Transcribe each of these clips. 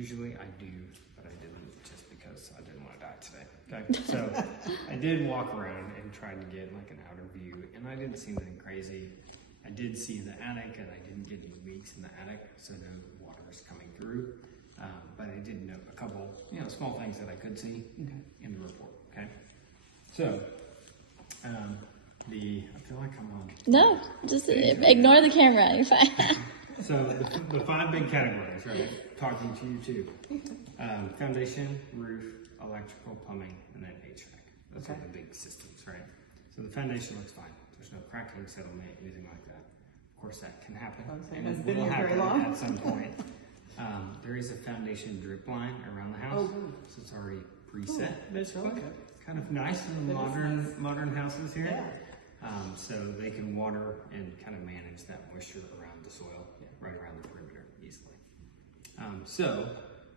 usually I do, but I didn't just because I didn't want to die today. Okay, so I did walk around and tried to get like an outer view, and I didn't see anything crazy. I did see the attic, and I didn't get any leaks in the attic, so no water is coming through. But I did note a couple, small things that I could see in the report. Okay, so I feel like I'm on. No, just ignore the camera. You're fine. So the 5 big categories, right? Talking to you too. Foundation, roof, electrical, plumbing, and then HVAC. Those are the big systems, right? So the foundation looks fine. There's no cracking, settlement, anything like that. Of course, that can happen, and it will happen at some point. There is a foundation drip line around the house, so it's already preset. That's really good. Kind of nice in the modern houses here. Yeah. So they can water and kind of manage that moisture around the soil, right around the perimeter easily. So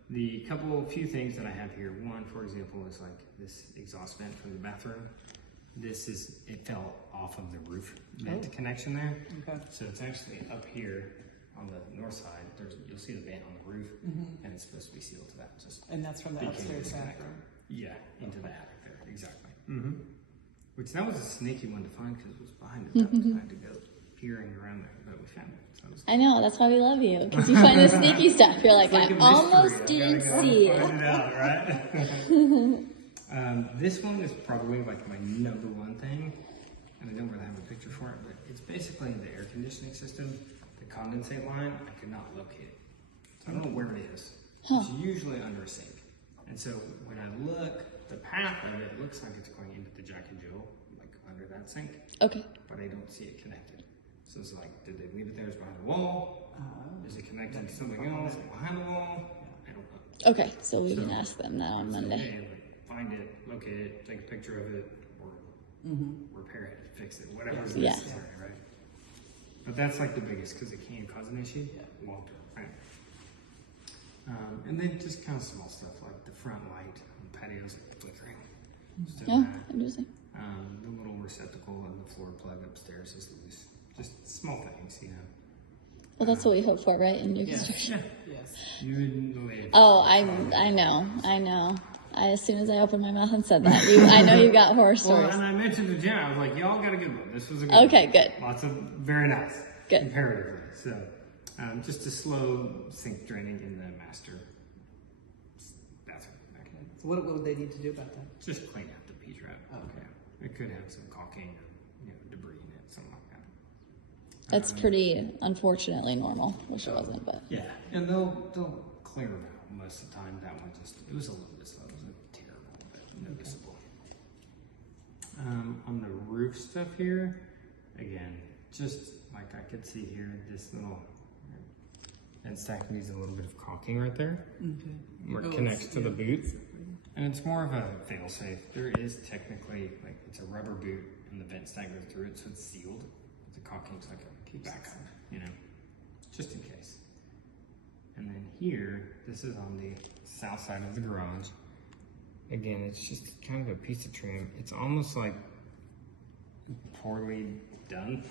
the few things that I have here. One, for example, is like this exhaust vent from the bathroom. It fell off of the roof vent connection there. Okay. So it's actually up here on the north side. You'll see the vent on the roof, and it's supposed to be sealed to that. And that's from the upstairs bathroom. Yeah, into the attic there, exactly. Which that was a sneaky one to find because it was behind it. I had to go peering around there, but we found it. So I know, that's why we love you, because you find the sneaky stuff. You're like, I almost didn't see it. Find it out, right? This one is probably like my number one thing, and I don't really have a picture for it, but it's basically the air conditioning system, the condensate line. I could not locate it. So I don't know where it is. It's usually under a sink. And so when I look, the path of it looks like it's going into the Jack and Jill, like under that sink. Okay. But I don't see it connected. So it's like, did they leave it there? It's behind the wall? Is it connected to something else behind the wall? I don't know. Okay, so we can ask them now on Monday. Find it, locate it, take a picture of it, or repair it, fix it, whatever is Yeah. necessary, right? But that's like the biggest, because it can cause an issue long term, right? And then just kind of small stuff like the front light on the patios flickering. Oh, interesting. The little receptacle on the floor plug upstairs is loose. Just small things, Well, that's what we hope for, right? In new construction. Yes. You wouldn't believe. Oh, I know. As soon as I opened my mouth and said that, I know you got horror stories. Well, and I mentioned to Jen, I was like, y'all got a good one. This was a good one. Good. Lots of very nice. Good. Comparatively. So, just a slow sink draining in the master bathroom. So what would they need to do about that? Just clean out the P-trap. Okay. It could have some caulking or debris in it, something like that. That's pretty, unfortunately, normal. Wish it wasn't, but. Yeah, and they'll clear them out most of the time. That one it was a little bit slow. It wasn't terrible, but noticeable. On the roof stuff here, again, just like I could see here, this little vent stack needs a little bit of caulking right there, where it connects to the boot. And it's more of a fail-safe. There is technically, like, it's a rubber boot, and the vent stack goes through it, so it's sealed. The caulking's like a backup, just in case. And then here, this is on the south side of the garage. Again, it's just kind of a piece of trim. It's almost like poorly done.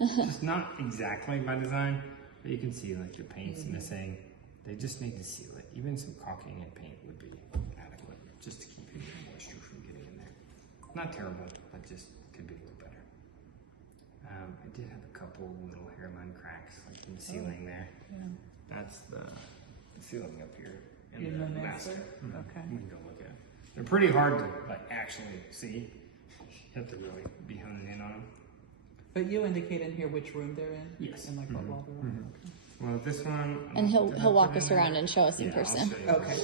Just not exactly by design, but you can see like the paint's missing. They just need to seal it. Even some caulking and paint would be adequate, just to keep any moisture from getting in there. Not terrible, but just could be a little better. I did have a couple little hairline cracks like in the ceiling there. That's the ceiling up here in the master. Okay. We can go look at it. They're pretty hard to like actually see. You have to really be honing in on them. But you indicate in here which room they're in? Yes. And like what wall they're in? Well, this one. And he'll walk us around and show us in I'll person. show you. Okay.